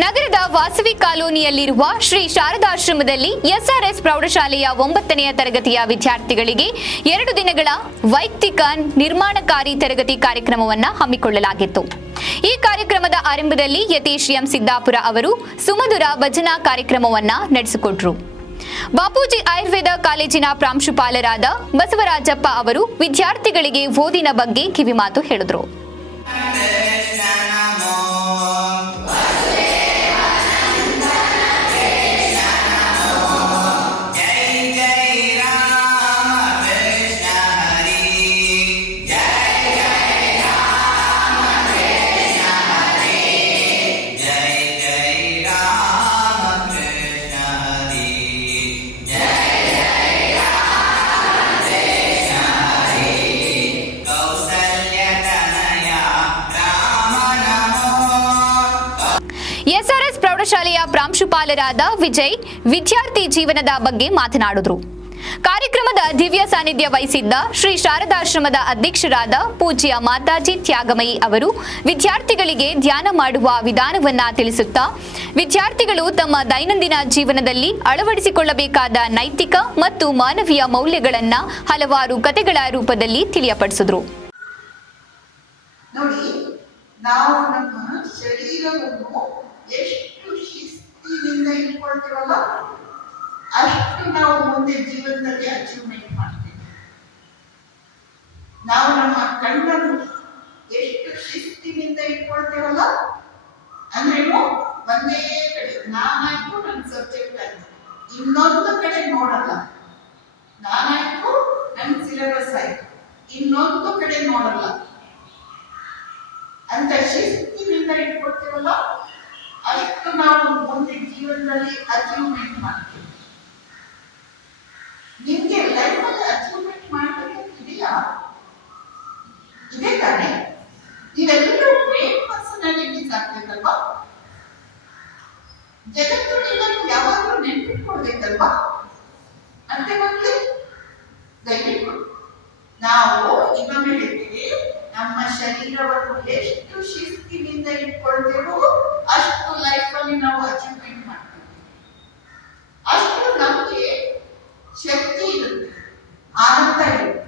ನಗರದ ವಾಸವಿ ಕಾಲೋನಿಯಲ್ಲಿರುವ ಶ್ರೀ ಶಾರದಾಶ್ರಮದಲ್ಲಿ ಎಸ್ಆರ್ಎಸ್ ಪ್ರೌಢಶಾಲೆಯ 9ನೇ ತರಗತಿಯ ವಿದ್ಯಾರ್ಥಿಗಳಿಗೆ 2 ದಿನಗಳ ವೈಯಕ್ತಿಕ ನಿರ್ಮಾಣಕಾರಿ ತರಗತಿ ಕಾರ್ಯಕ್ರಮವನ್ನು ಹಮ್ಮಿಕೊಳ್ಳಲಾಗಿತ್ತು. ಈ ಕಾರ್ಯಕ್ರಮದ ಆರಂಭದಲ್ಲಿ ಯತೀಶ್ ಎಂ ಸಿದ್ದಾಪುರ ಅವರು ಸುಮಧುರ ಭಜನಾ ಕಾರ್ಯಕ್ರಮವನ್ನು ನಡೆಸಿಕೊಟ್ಟರು. ಬಾಪೂಜಿ ಆಯುರ್ವೇದ ಕಾಲೇಜಿನ ಪ್ರಾಂಶುಪಾಲರಾದ ಬಸವರಾಜಪ್ಪ ಅವರು ವಿದ್ಯಾರ್ಥಿಗಳಿಗೆ ಓದಿನ ಬಗ್ಗೆ ಕಿವಿಮಾತು ಹೇಳಿದರು. ಎಸ್ಆರ್ಎಸ್ ಪ್ರೌಢಶಾಲೆಯ ಪ್ರಾಂಶುಪಾಲರಾದ ವಿಜಯ್ ವಿದ್ಯಾರ್ಥಿ ಜೀವನದ ಬಗ್ಗೆ ಮಾತನಾಡಿದರು. ಕಾರ್ಯಕ್ರಮದ ದಿವ್ಯ ಸಾನ್ನಿಧ್ಯ ವಹಿಸಿದ್ದ ಶ್ರೀ ಶಾರದಾಶ್ರಮದ ಅಧ್ಯಕ್ಷರಾದ ಪೂಜ್ಯ ಮಾತಾಜಿ ತ್ಯಾಗಮಯಿ ಅವರು ವಿದ್ಯಾರ್ಥಿಗಳಿಗೆ ಧ್ಯಾನ ಮಾಡುವ ವಿಧಾನವನ್ನ ತಿಳಿಸುತ್ತಾ ವಿದ್ಯಾರ್ಥಿಗಳು ತಮ್ಮ ದೈನಂದಿನ ಜೀವನದಲ್ಲಿ ಅಳವಡಿಸಿಕೊಳ್ಳಬೇಕಾದ ನೈತಿಕ ಮತ್ತು ಮಾನವೀಯ ಮೌಲ್ಯಗಳನ್ನು ಹಲವಾರು ಕಥೆಗಳ ರೂಪದಲ್ಲಿ ತಿಳಿಯಪಡಿಸಿದರು. ನಾವು ನಮ್ಮ ಶರೀರವನ್ನು ಎಷ್ಟು ಶಿಸ್ತಿನಿಂದ ಇಟ್ಕೊಳ್ತೀವಲ್ಲ ಅಷ್ಟು ನಾವು ಮುಂದೆ ಜೀವನದಲ್ಲಿ ಅಚೀವ್ಮೆಂಟ್ ಮಾಡ್ತೀವಿ. ನಾವು ನಮ್ಮ ಕಣ್ಣನ್ನು ಎಷ್ಟು ಶಿಸ್ತಿನಿಂದ ಇಟ್ಕೊಳ್ತೇವಲ್ಲ ಅಂದ್ರೇನು ಒಂದೇ ಕಡೆ ನಾನಾಯ್ತು ನನ್ನ ಸಬ್ಜೆಕ್ಟ್ ಆಯ್ತು, ಇನ್ನೊಂದು ಕಡೆ ನೋಡಲ್ಲ. ನಾನಾಯ್ತು ನನ್ನ ಸಿಲೆಬಸ್ ಆಯ್ತು, ಇನ್ನೊಂದು ಕಡೆ ನೋಡಲ್ಲ ಅಂತ ಶಿಸ್ತಿನಿಂದ ಇಟ್ಕೊಳ್ತೇವಲ್ಲ ಅಷ್ಟು ನಾವು ಮುಂದೆ ಜೀವನದಲ್ಲಿ ಅಚೀವ್ಮೆಂಟ್ ಮಾಡ್ತೀವಿ. ನಿಮ್ಗೆ ಲೈಫಲ್ಲಿ ಅಚೀವ್ಮೆಂಟ್ ಮಾಡಬೇಕಿದೆಯಾ? ಇದೆ ತಾನೆ? ನೀವೆಲ್ಲರೂ ಗ್ರೇಟ್ ಪರ್ಸನಾಲಿಟೀಸ್ ಆಗ್ಬೇಕಲ್ವಾ? ಜಗತ್ತು ನಿಮ್ಮನ್ನು ಯಾವಾಗಲೂ ನೆನಪಿಟ್ಕೊಳ್ಬೇಕಲ್ವಾ? ಅಂತೆ ಮಕ್ಕಳು ದಯವಿಟ್ಟು ನಾವು ಇನ್ನೊಮ್ಮೆ ಹೇಳ್ತೀವಿ, ನಮ್ಮ ಶರೀರವನ್ನು ಎಷ್ಟು ಶಿಸ್ತಿನಿಂದ ಇಟ್ಕೊಳ್ತೇವೋ ಅಷ್ಟು ಲೈಫಲ್ಲಿ ನಾವು ಅಚೀವ್ಮೆಂಟ್ ಮಾಡ್ತೀವಿ. ಅಷ್ಟು ನಮಗೆ ಶಕ್ತಿ ಇರುತ್ತೆ, ಆನಂದ ಇರುತ್ತೆ.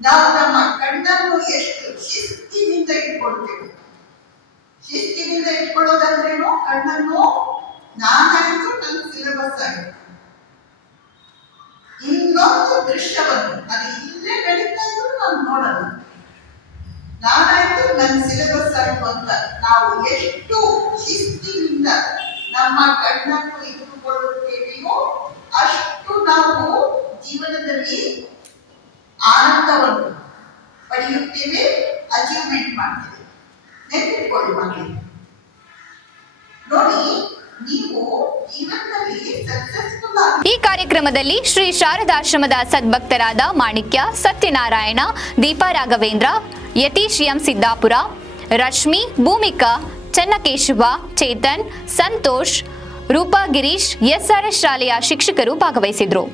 ನಾವು ನಮ್ಮ ಕಣ್ಣನ್ನು ಎಷ್ಟು ಶಿಸ್ತಿನಿಂದ ಇಟ್ಕೊಳ್ತೇವೆ. ಶಿಸ್ತಿನಿಂದ ಇಟ್ಕೊಳ್ಳೋದಂದ್ರೇನು? ಕಣ್ಣನ್ನು ನಾನಾಯ್ತು ನನ್ನ ಸಿಲೆಬಸ್ ಆಗಿದೆ, ಇನ್ನೊಂದು ದೃಶ್ಯವನ್ನು ಅದು ಇಲ್ಲೇ ನಡೀತಾ ಇದ್ರು ನಾನು ನೋಡಲ್ಲ, ನಾನಾಯ್ತು ನನ್ನ ಸಿಲೆಬಸ್ ಆಯ್ತು ಅಂತ ನಾವು ಎಷ್ಟು ಶಿಸ್ತಿನಿಂದ ನಮ್ಮ ಕಣ್ಣನ್ನು ಇಟ್ಟುಕೊಳ್ಳುತ್ತೇವೆಯೋ ಅಷ್ಟು ನಾವು ಜೀವನದಲ್ಲಿ ಆನಂದವನ್ನು ಪಡೆಯುತ್ತೇವೆ, ಅಚೀವ್ಮೆಂಟ್ ಮಾಡ್ತೇವೆ. ನೆನಪಿಟ್ಕೊಳ್ಳಿ ಮಕ್ಕಳಿಗೆ. ನೋಡಿ, ನೀವು ಜೀವನದಲ್ಲಿ ಸಕ್ಸಸ್ಫುಲ್ ಆಗಿ. ಈ ಕಾರ್ಯಕ್ರಮದಲ್ಲಿ ಶ್ರೀ ಶಾರದಾಶ್ರಮದ ಸದ್ಭಕ್ತರಾದ ಮಾಣಿಕ್ಯ, ಸತ್ಯನಾರಾಯಣ, ದೀಪಾ ರಾಘವೇಂದ್ರ, ಯತೀಶ್ ಎಂ ಸಿದ್ದಾಪುರ, ರಶ್ಮಿ, ಭೂಮಿಕಾ, ಚನ್ನಕೇಶವ, ಚೇತನ್, ಸಂತೋಷ್, ರೂಪಾ ಗಿರೀಶ್, ಎಸ್ಆರ್ಎಸ್ ಶಾಲೆಯ ಶಿಕ್ಷಕರು ಭಾಗವಹಿಸಿದ್ರು.